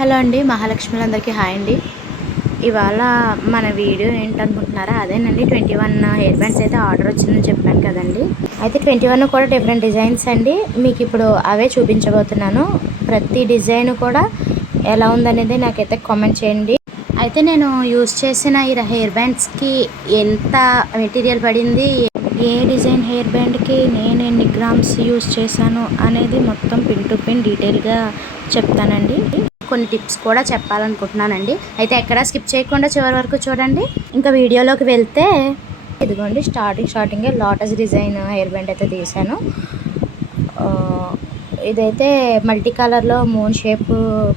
Hello అండి, మహాలక్ష్మిలందరికీ hi అండి. ఇవాళ మన వీడియో ఏంటనుకుంటున్నారా? అదేనండి, 21 హెయిర్ బ్యాండ్స్ అయితే ఆర్డర్ వచ్చిందని చెప్పాను కదండి. అయితే 21 కూడా డిఫరెంట్ డిజైన్స్ అండి. మీకు ఇప్పుడు అవే చూపించబోతున్నాను. ప్రతి డిజైన్ కూడా ఎలా ఉందనేది నాకైతే కామెంట్ చేయండి. అయితే నేను యూజ్ చేసిన ఈ హెయిర్ బ్యాండ్స్కి ఎంత మెటీరియల్ పడింది, ఏ డిజైన్ హెయిర్ బ్యాండ్కి నేను ఎన్ని గ్రామ్స్ యూజ్ చేశాను అనేది మొత్తం పిన్ టు పిన్ డీటెయిల్గా చెప్తానండి. కొన్ని టిప్స్ కూడా చెప్పాలనుకుంటున్నానండి. అయితే ఎక్కడా స్కిప్ చేయకుండా చివరి వరకు చూడండి. ఇంకా వీడియోలోకి వెళ్తే ఇదిగోండి, స్టార్టింగే లోటస్ డిజైన్ హెయిర్ బ్యాండ్ అయితే తీసాను. ఇదైతే మల్టీ కలర్లో మూన్ షేప్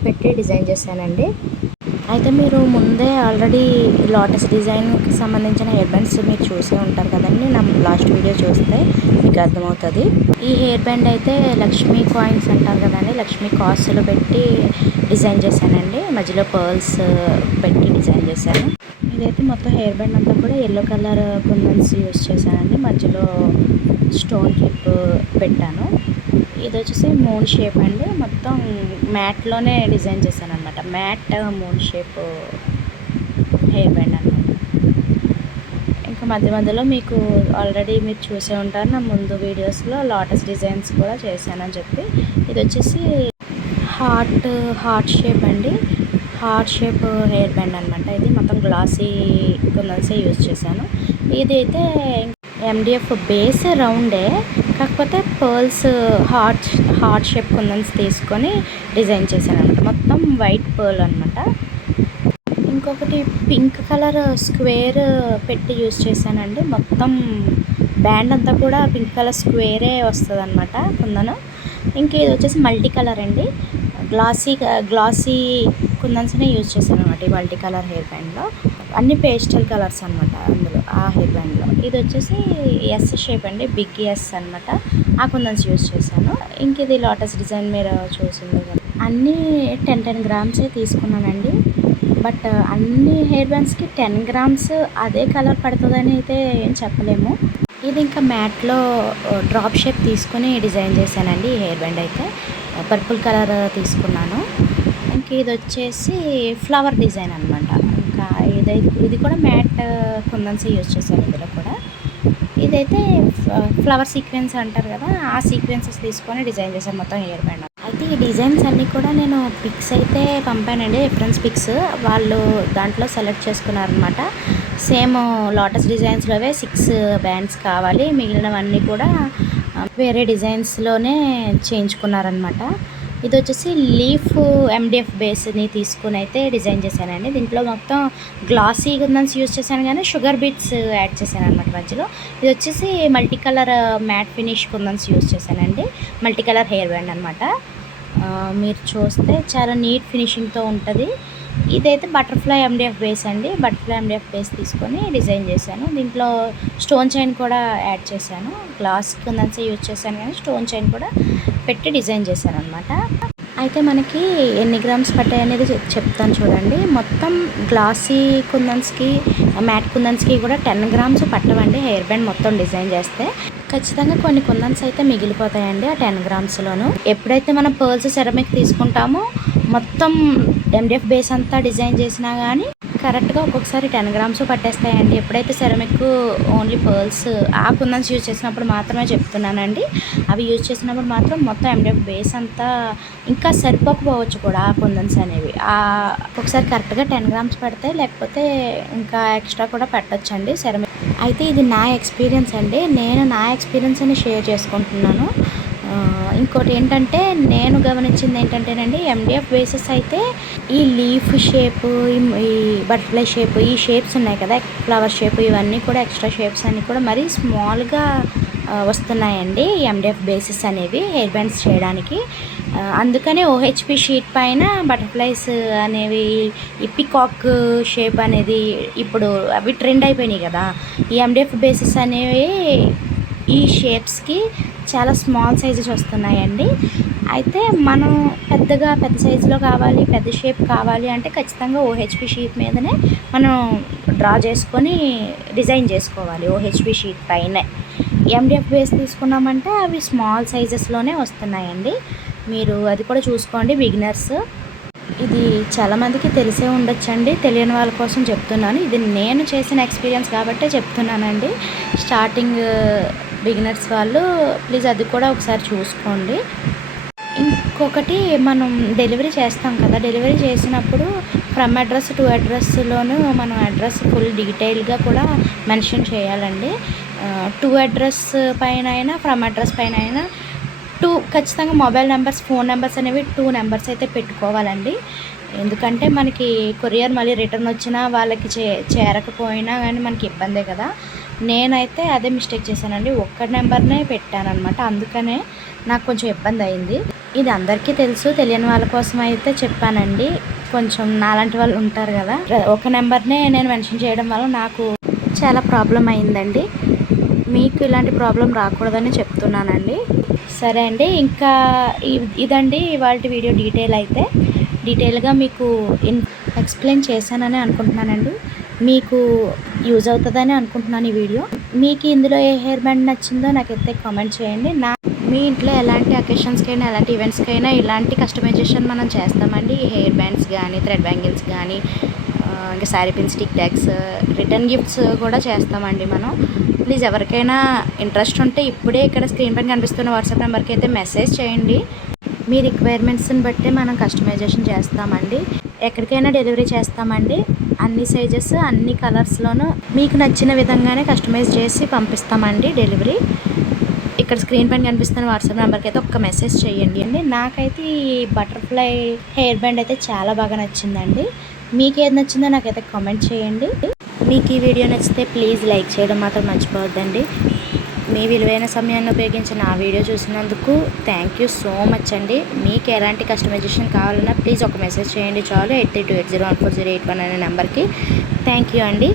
పెట్టి డిజైన్ చేశానండి. అయితే మీరు ముందే ఆల్రెడీ లోటస్ డిజైన్కి సంబంధించిన హెయిర్ బ్యాండ్స్ మీరు చూసే ఉంటారు కదండి. నా లాస్ట్ వీడియో చూస్తే మీకు అర్థమవుతుంది. ఈ హెయిర్ బ్యాండ్ అయితే లక్ష్మీ కాయిన్స్ అంటారు కదండి, లక్ష్మీ కాసులు పెట్టి డిజైన్ చేశానండి. మధ్యలో పర్ల్స్ పెట్టి డిజైన్ చేశాను. ఇదైతే మొత్తం హెయిర్ బ్యాండ్ అంతా కూడా ఎల్లో కలర్ కుందన్స్ యూజ్ చేశానండి. మధ్యలో స్టోన్ క్లిప్ పెట్టాను. ఇది వచ్చేసి మూన్ షేప్ అండి. మొత్తం మ్యాట్లోనే డిజైన్ చేశాను అనమాట. Mat moon shape hair band అనమాట. ఇంకా మధ్యలో మీకు ఆల్రెడీ మీరు చూసే ఉంటారు నా ముందు వీడియోస్లో లోటస్ డిజైన్స్ కూడా చేశానని చెప్పి. ఇది వచ్చేసి హార్ట్ షేప్ అండి. హార్ట్ షేప్ హెయిర్ బ్యాండ్ అనమాట. ఇది మొత్తం గ్లాసీ కుందన్సే యూజ్ చేశాను. ఇది అయితే ఎండిఎఫ్ బేస్ రౌండే, కాకపోతే పర్ల్స్ హార్ట్ షేప్ కుందన్స్ తీసుకొని డిజైన్ చేశాను అనమాట. మొత్తం వైట్ పర్ల్ అనమాట. ఇంకొకటి పింక్ కలర్ స్క్వేర్ పెట్టి యూజ్ చేశానండి. మొత్తం బ్యాండ్ అంతా కూడా పింక్ కలర్ స్క్వేరే వస్తుంది అనమాట కుందను. ఇంక ఇది వచ్చేసి మల్టీ కలర్ అండి. గ్లాసీ కుందన్స్నే యూజ్ చేశాను అనమాట ఈ మల్టీ కలర్ హెయిర్ బ్యాండ్లో. అన్ని పేస్టల్ కలర్స్ అనమాట అందులో, ఆ హెయిర్ బ్యాండ్లో. ఇది వచ్చేసి ఎస్ షేప్ అండి, బిగ్ ఎస్ అనమాట. ఆ కుందన్స్ యూజ్ చేశాను. ఇంక ఇది లోటస్ డిజైన్ మీరు చూసింది కదా. అన్నీ 10 గ్రామ్సే తీసుకున్నానండి. బట్ అన్ని హెయిర్ బ్యాండ్స్కి 10 గ్రామ్స్ అదే కలర్ పడుతుందని అయితే ఏం చెప్పలేము. ఇది ఇంకా మ్యాట్లో డ్రాప్ షేప్ తీసుకొని డిజైన్ చేశానండి. ఈ హెయిర్ బ్యాండ్ అయితే పర్పుల్ కలర్ తీసుకున్నాను. ఇంక ఇది వచ్చేసి ఫ్లవర్ డిజైన్ అనమాట. ఇంకా ఇది కూడా మ్యాట్ కుందన్స్ యూజ్ చేశాను ఇందులో కూడా. ఇదైతే ఫ్లవర్ సీక్వెన్స్ అంటారు కదా, ఆ సీక్వెన్సెస్ తీసుకొని డిజైన్ చేశాను మొత్తం హెయిర్ బ్యాండ్. అయితే ఈ డిజైన్స్ అన్నీ కూడా నేను పిక్స్ అయితే పంపానండి, రిఫరెన్స్ పిక్స్. వాళ్ళు దాంట్లో సెలెక్ట్ చేసుకున్నారనమాట. సేమ్ లోటస్ డిజైన్స్లోవే 6 బ్యాండ్స్ కావాలి, మిగిలినవన్నీ కూడా వేరే డిజైన్స్లోనే చేయించుకున్నారనమాట. ఇది వచ్చేసి లీఫ్ ఎండిఎఫ్ బేస్ని తీసుకుని అయితే డిజైన్ చేశానండి. దీంట్లో మొత్తం గ్లాసీ కుందన్స్ యూజ్ చేశాను, కానీ షుగర్ బీట్స్ యాడ్ చేశాను అనమాట మధ్యలో. ఇది వచ్చేసి మల్టీ కలర్ మ్యాట్ ఫినిష్ కుందన్స్ యూజ్ చేశానండి. మల్టీ కలర్ హెయిర్ బ్యాండ్ అనమాట. మీరు చూస్తే చాలా నీట్ ఫినిషింగ్తో ఉంటుంది. ఇదైతే బటర్ఫ్లై ఎండిఎఫ్ బేస్ అండి. బటర్ఫ్లై ఎండిఎఫ్ బేస్ తీసుకొని డిజైన్ చేశాను. దీంట్లో స్టోన్ చైన్ కూడా యాడ్ చేశాను. గ్లాస్ కుందన్సే యూజ్ చేశాను, కానీ స్టోన్ చైన్ కూడా పెట్టి డిజైన్ చేశాను అనమాట. అయితే మనకి ఎన్ని గ్రామ్స్ పట్టాయి అనేది చెప్తాను చూడండి. మొత్తం గ్లాసీ కుందన్స్కి మ్యాట్ కుందన్స్కి కూడా 10 గ్రామ్స్ పట్టవండి హెయిర్ బ్యాండ్ మొత్తం డిజైన్ చేస్తే. ఖచ్చితంగా కొన్ని కుందన్స్ అయితే మిగిలిపోతాయండి ఆ 10 గ్రామ్స్లోను. ఎప్పుడైతే మనం పర్ల్స్ సెరమిక్ తీసుకుంటామో మొత్తం ఎండిఎఫ్ బేస్ అంతా డిజైన్ చేసినా కానీ కరెక్ట్గా ఒక్కొక్కసారి 10 గ్రామ్స్ పట్టేస్తాయండి. ఎప్పుడైతే సెరమిక్ ఓన్లీ పర్ల్స్ ఆ కుందన్స్ యూజ్ చేసినప్పుడు మాత్రమే చెప్తున్నానండి. అవి యూజ్ చేసినప్పుడు మాత్రం మొత్తం ఎండిఎఫ్ బేస్ అంతా ఇంకా సరిపోకపోవచ్చు కూడా ఆ కుందన్స్ అనేవి. ఒక్కొక్కసారి కరెక్ట్గా 10 గ్రామ్స్ పడతాయి, లేకపోతే ఇంకా ఎక్స్ట్రా కూడా పెట్టచ్చండి సెరమిక్. అయితే ఇది నా ఎక్స్పీరియన్స్ అండి, నేను నా ఎక్స్పీరియన్స్ అని షేర్ చేసుకుంటున్నాను. ఇంకోటి ఏంటంటే నేను గమనించింది ఏంటంటేనండి, ఎండిఎఫ్ బేసెస్ అయితే ఈ లీఫ్ షేప్, ఈ బటర్ఫ్లై షేప్, ఈ షేప్స్ ఉన్నాయి కదా, ఫ్లవర్ షేప్, ఇవన్నీ కూడా ఎక్స్ట్రా షేప్స్ అన్నీ కూడా మరీ స్మాల్గా వస్తున్నాయండి ఎండిఎఫ్ బేసెస్ అనేవి హెయిర్ బ్యాండ్స్ చేయడానికి. అందుకనే ఓహెచ్పి షీట్ పైన బటర్ఫ్లైస్ అనేవి, ఈ పికాక్ షేప్ అనేది ఇప్పుడు అవి ట్రెండ్ అయిపోయినాయి కదా. ఈ ఎండిఎఫ్ బేసెస్ అనేవి ఈ షేప్స్కి చాలా స్మాల్ సైజెస్ వస్తున్నాయండి. అయితే మనం పెద్ద సైజులో కావాలి, పెద్ద షేప్ కావాలి అంటే ఖచ్చితంగా ఓహెచ్పి షీట్ మీదనే మనం డ్రా చేసుకొని డిజైన్ చేసుకోవాలి. ఓహెచ్పి షీట్ పైనే ఎండిఎఫ్ బేస్ తీసుకున్నామంటే అవి స్మాల్ సైజెస్లోనే వస్తున్నాయండి. మీరు అది కూడా చూసుకోండి బిగినర్స్. ఇది చాలామందికి తెలిసే ఉండొచ్చండి, తెలియని వాళ్ళ కోసం చెప్తున్నాను. ఇది నేను చేసిన ఎక్స్పీరియన్స్ కాబట్టే చెప్తున్నానండి. స్టార్టింగ్ బిగినర్స్ వాళ్ళు ప్లీజ్ అది కూడా ఒకసారి చూసుకోండి. ఇంకొకటి, మనం డెలివరీ చేస్తాం కదా, డెలివరీ చేసినప్పుడు ఫ్రమ్ అడ్రస్ టు అడ్రస్లోనూ మనం అడ్రస్ ఫుల్ డీటెయిల్గా కూడా మెన్షన్ చేయాలండి. టు అడ్రస్ పైన అయినా ఫ్రమ్ అడ్రస్ పైన అయినా ఖచ్చితంగా మొబైల్ నెంబర్స్, ఫోన్ నెంబర్స్ అనేవి 2 నెంబర్స్ అయితే పెట్టుకోవాలండి. ఎందుకంటే మనకి కొరియర్ మళ్ళీ రిటర్న్ వచ్చినా వాళ్ళకి చేరకపోయినా కానీ మనకి ఇబ్బందే కదా. నేనైతే అదే మిస్టేక్ చేశానండి, ఒక్క నెంబర్నే పెట్టానన్నమాట. అందుకనే నాకు కొంచెం ఇబ్బంది అయింది. ఇది అందరికీ తెలుసు, తెలియని వాళ్ళ కోసం అయితే చెప్పానండి. కొంచెం నాలాంటి వాళ్ళు ఉంటారు కదా, ఒక నెంబర్నే నేను మెన్షన్ చేయడం వల్ల నాకు చాలా ప్రాబ్లం అయిందండి. మీకు ఇలాంటి ప్రాబ్లం రాకూడదని చెప్తున్నానండి. సరే అండి, ఇంకా ఇదండి ఇవాళ వీడియో డీటెయిల్గా మీకు ఎక్స్ప్లెయిన్ చేశానని అనుకుంటున్నానండి. మీకు యూజ్ అవుతుందని అనుకుంటున్నాను ఈ వీడియో. మీకు ఇందులో ఏ హెయిర్ బ్యాండ్ నచ్చిందో నాకైతే కామెంట్ చేయండి. మీ ఇంట్లో ఎలాంటి అకేషన్స్కైనా, ఎలాంటి ఈవెంట్స్కైనా ఇలాంటి కస్టమైజేషన్ మనం చేస్తామండి. హెయిర్ బ్యాండ్స్ కానీ, థ్రెడ్ బ్యాంగిల్స్ కానీ, ఇంకా sari pin, stick tags, return gifts కూడా చేస్తామండి మనం. ప్లీజ్ ఎవరికైనా ఇంట్రెస్ట్ ఉంటే ఇప్పుడే ఇక్కడ స్క్రీన్ పైన కనిపిస్తున్న వాట్సాప్ నెంబర్కి అయితే మెసేజ్ చేయండి. మీ రిక్వైర్మెంట్స్ని బట్టే మనం కస్టమైజేషన్ చేస్తామండి. ఎక్కడికైనా డెలివరీ చేస్తామండి. అన్ని సైజెస్, అన్ని కలర్స్లోనూ మీకు నచ్చిన విధంగానే కస్టమైజ్ చేసి పంపిస్తామండి డెలివరీ. ఇక్కడ స్క్రీన్ పైన కనిపిస్తున్న వాట్సాప్ నెంబర్కి అయితే ఒక్క మెసేజ్ చేయండి అండి. నాకైతే ఈ బటర్ఫ్లై హెయిర్ బ్యాండ్ అయితే చాలా బాగా నచ్చిందండి. మీకు ఏది నచ్చిందో నాకైతే కామెంట్ చేయండి. మీకు ఈ వీడియో నచ్చితే ప్లీజ్ లైక్ చేయడం మాత్రం మర్చిపోవద్దండి. మీ విలువైన సమయాన్ని ఉపయోగించి నా వీడియో చూసినందుకు థ్యాంక్ యూ సో మచ్ అండి. మీకు ఎలాంటి కస్టమైజేషన్ కావాలన్నా ప్లీజ్ ఒక మెసేజ్ చేయండి చాలు. 8328014081 అనే నెంబర్కి. థ్యాంక్ యూ అండి.